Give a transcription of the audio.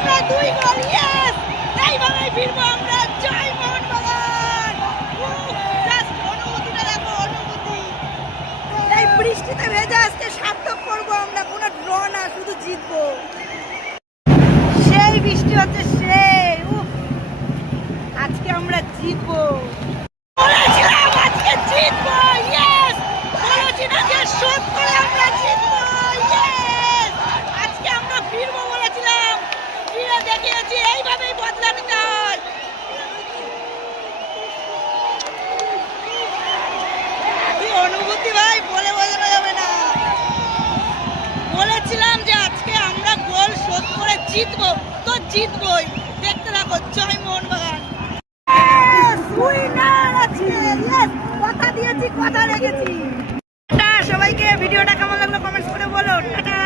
আমরা 2 গোল, ইয়েস! এইভাবেই ফিরবো আমরা, জয় মোহনবাগান! জাস্ট অনুভূতিটা দেখো, অনুভূতি। এই বৃষ্টিতে ভেজা আজকে সার্থক করবো আমরা, কোনো ড্র না, শুধু জিতবো। সেই বৃষ্টি হচ্ছে, সেই আজকে আমরা জিতবো। বলেছিলাম আজকে জিতবো, ইয়েস! বলেছিলাম যে শোধ করে আমরা জিতবো, ইয়েস! আজকে আমরা ফিরবো বলেছিলাম, ফিরে দেখিয়েছি। এইভাবেই বদলা নিতে হয়। কি অনুভূতি ভাই, বলে বোঝানো যাবে না। বলেছিলাম যে আজকে আমরা গোল শোধ করে জিতবো, তো জিতবোই। দেখতে থাকো, জয় মোহনবাগান। কথা দিয়েছি, কথা রেখেছি। সবাইকে ভিডিওটা কেমন লাগলো কমেন্টস করে বলো। টাটা।